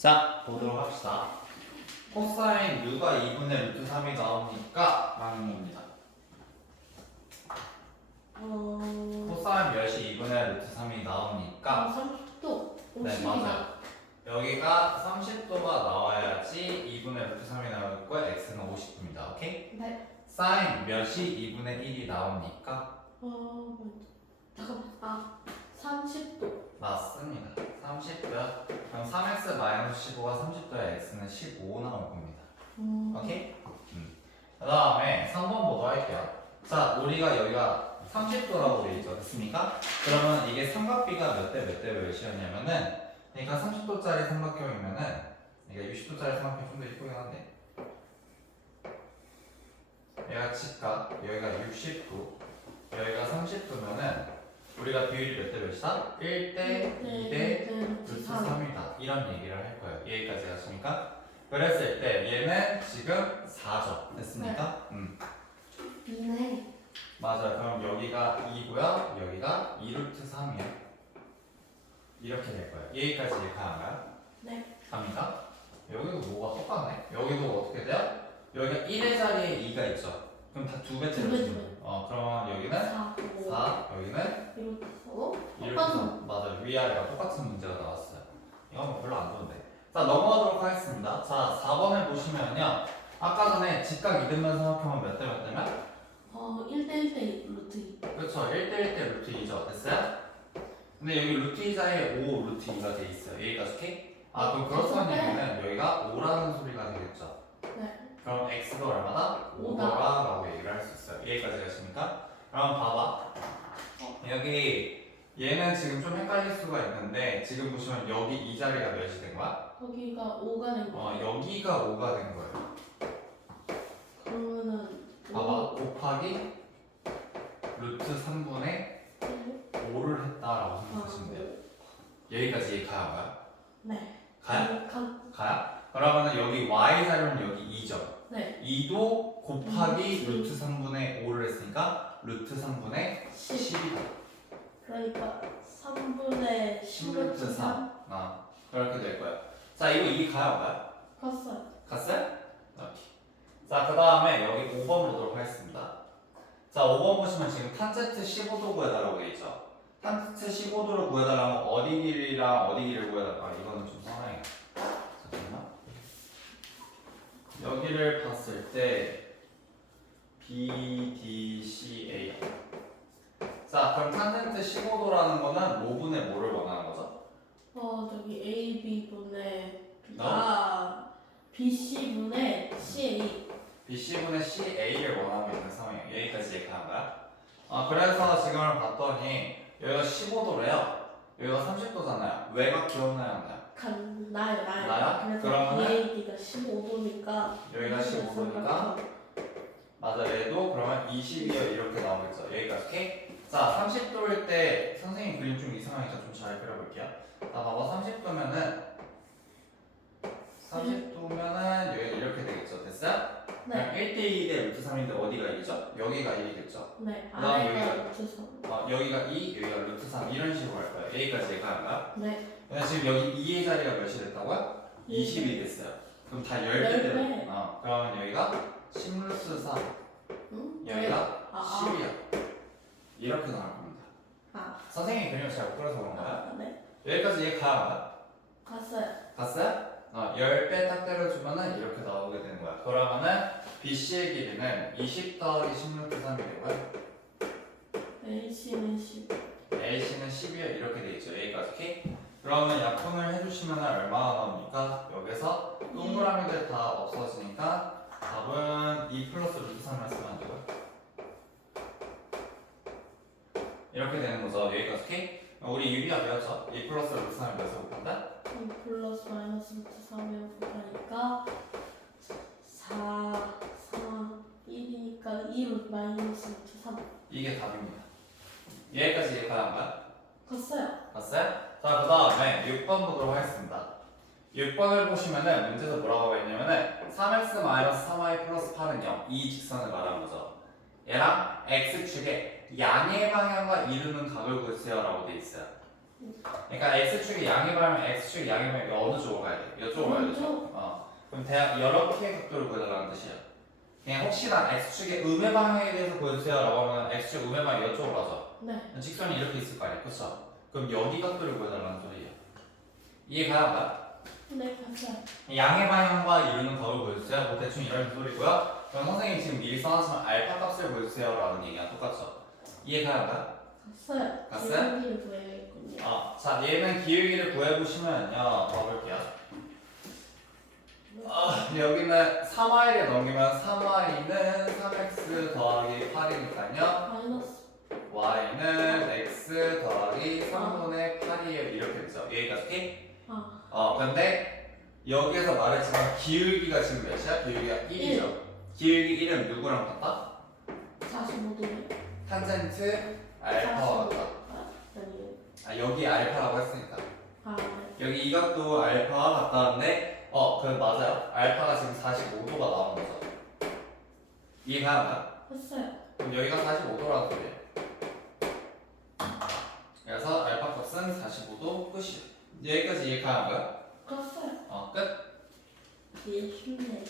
자, 보도록 합시다. 코사인 누가 2분의 루트 3이 나오니까 라는 겁니다. 어. 코사인 몇이 2분의 루트 3이 나오니까 30도. 네, 50이다. 맞아요. 여기가 30도가 나와야지 2분의 루트 3이 나올 거야. x는 50도입니다. 오케이? 네. 사인 몇이 2분의 1이 나오니까 어. 잠깐만. 아. 30도. 맞습니다. 30도야. 그럼 3x 마이너스 15가 30도야. x는 15 나올 겁니다. 음. 오케이? 음. 그 다음에 3번 보도 할게요. 자, 우리가 여기가 30도라고 돼 있죠. 됐습니까? 그러면 이게 삼각비가 몇 대 몇 대 몇이었냐면은, 그러니까 30도짜리 삼각형이면은, 그러니까 60도짜리 삼각형 좀 더 이쁘긴 한데, 얘가 직각, 여기가 60도, 여기가 30도면은, 우리가 비율이 몇 대 몇이다? 1대 2대 루트 3이다. 이런 얘기를 할 거예요. 여기까지 하십니까? 그랬을 때 얘는 지금 4점. 됐습니까? 음. 이네. 맞아요. 그럼 여기가 2고요. 여기가 2루트 3이요. 이렇게 될 거예요. 여기까지 이렇게 하나요? 네. 갑니까? 여기도 뭐가 똑같네. 여기도 어떻게 돼요? 여기가 1의 자리에 2가 있죠. 그럼 다 두 배째로 두 배, 주는 두 거예요. 어, 그러면 여기는 4, 5. 4, 여기는 이렇게 해서. 이렇게 똑같은. 맞아요. 위아래가 똑같은 문제가 나왔어요. 이건 뭐 별로 안 좋은데. 자 넘어가도록 하겠습니다. 자 4번을 보시면요. 아까 전에 직각 이등변 삼각형은 몇대 몇 대면? 어. 1대 1대 루트 2. 그렇죠. 1대1 대 루트 2죠. 됐어요? 근데 여기 루트 2자에 5 루트 2가 돼 있어요. 여기까지 오케이? 아 그럼 그렇다는 네. 얘기는 여기가 5라는 소리가 되겠죠. 네. 그럼 x가 얼마다? 오다. 5다 라고 얘기를 할 수 있어요. 여기까지 가십니까? 그럼 봐봐. 여기 얘는 지금 좀 헷갈릴 수가 있는데 지금 보시면 여기 이 자리가 몇이 된 거야? 거기가 5가 된 거. 어 여기가 5가 된 거예요. 그러면은. 봐봐 곱하기 루트 3분의 5를 했다라고 생각하시면 돼요. 여기까지 가야 가요? 네. 가요? 가. 가요? 그러면 여기 y 자료는 여기 2죠. 네. 2도 곱하기 음, 루트 3분의 5를 했으니까 루트 3분의 10. 10이다. 그러니까 3분의 10루트 3 3. 아, 그렇게 될 거예요. 자, 이거 이 가요, 가요? 갔어요. 갔어요? 오케이. 자, 그 다음에 여기 5번 보도록 하겠습니다. 자, 5번 보시면 지금 탄젠트 15도 구해달라고 돼 있죠. 탄젠트 15도를 구해달라면 어디 길이랑 어디 길이를 구해달라. 아, 이거는 좀 상황이. 잠깐만. 여기를 봤을 때 BDCA. 자, 그럼 탄젠트 15도라는 거는 뭐분의 뭐를 원하는 거죠? 어 저기 A B 분의 어? 아 B C 분의 C A BC분의 CA를 원하고 있는 상황이에요. 여기까지 얘기하는 거야. 아, 그래서 지금 봤더니 여기가 15도래요. 여기가 30도잖아요. 외곽 기억나요? 안 나요? 간 나요 나요. 나요? 그래서 그러면은? A D가 15도니까 여기가 15도니까 맞아 얘도 그러면 22여 이렇게 나오겠죠. 여기까지 오케이? 자 30도일 때 선생님 그림 좀 이상하니까 좀 잘 그려볼게요. 자 봐봐 30도면은 30도면은 여기 이렇게 되겠죠. 됐어요? 그럼 네. 1대2 대 루트 3인데 어디가 1이죠? 여기가 1이겠죠. 네. 그다음 아래가 여기가- 루트 3. 어, 여기가 2, 여기가 루트 3 이런 식으로 할 거예요. 여기까지 얘기하는 거야. 네. 근데 지금 여기 2의 자리가 몇이 됐다고요? 20이 됐어요. 그럼 다 10배 열 배. 어, 그러면 여기가 10 루트 3, 응? 여기가 아, 10이야. 이렇게 나올 겁니다. 아. 그림을 잘못 그려서 그런가요? 아, 네. 여기까지 얘기 가요? 갔어요. 갔어요? 어, 10배 딱 때려주면은 이렇게 나오게 되는 거야. 그러면은 BC의 길이는 20 더하기 10 루트 3이 되고요. A C는 10. AC는 10이요 이렇게 돼 있죠 여기까지 오케이? 그러면 약분을 해주시면 얼마나 나옵니까? 여기서 동그라미들 다 없어지니까 답은 2 플러스 루트 3을 쓰면 되고요 이렇게 되는 거죠 여기까지 오케이? 우리 유리가 배웠죠? 2 플러스 루트 3을 몇으로 곱한다? 2 플러스 마이너스 루트 3을 곱하니까 4, 3, 1이니까 2 루트 마이너스 루트 3. 이게 답입니다 여기까지 이해가는 거야? 갔어요. 봤어요? 자, 그 다음에 6번 보도록 하겠습니다. 6번을 보시면은 문제에서 뭐라고 했냐면은 3x-3y 플러스 8은 0. 이 직선을 말하는 거죠. 얘랑 x축에 양의 방향과 이루는 각을 구해주세요 라고 돼 있어요. 그러니까 x축이 양의 방향, x축이 양의 방향이 어느 쪽으로 가야 돼? 이쪽으로 가야 되죠. 어. 그럼 대략 이렇게 각도를 구해달라는 뜻이야. 그냥 혹시나 x축의 음의 방향에 대해서 보여주세요라고 하면 x축 음의 방향 이쪽으로 가죠. 네. 직선이 이렇게 있을 거 아니야, 그렇죠? 그럼 여기 각도를 구해달라는 소리예요. 이해가요? 네, 갔어요. 양의 방향과 이루는 값을 보여주세요. 뭐 대충 이런 소리고요. 그럼 선생님이 지금 미리 써놨으면 알파 값을 보여주세요라는 얘기랑 똑같죠. 이해가요? 갔어요. 갔어요? 기울기를 구해야겠군요. 어, 자 얘는 기울기를 구해보시면요. 봐볼게요. 어, 여기는 3y를 넘기면 3y는 3x 더하기 8이니까요. 마이너스. y는 x 더하기 3분의 8이에요. 이렇게 되죠. 여기까지 오케이? 아, 어, 근데 여기에서 말했지만 기울기가 지금 몇이야? 기울기가 1이죠. 기울기 1은 누구랑 같다? 45도요. 탄젠트 알파와 같다. 아, 아니요. 아, 여기 알파라고 했으니까. 아, 네. 여기 이 각도 알파와 같다는데 어, 그 맞아요. 알파가 지금 45도가 나오는 거죠. 이해가나요? 했어요. 그럼 여기가 45도라는 소리예요. 그래서 알파 값은 45도 끝이에요. 여기까지 이해가는 거야? 갔어요. 어, 끝. 얘 쉽네.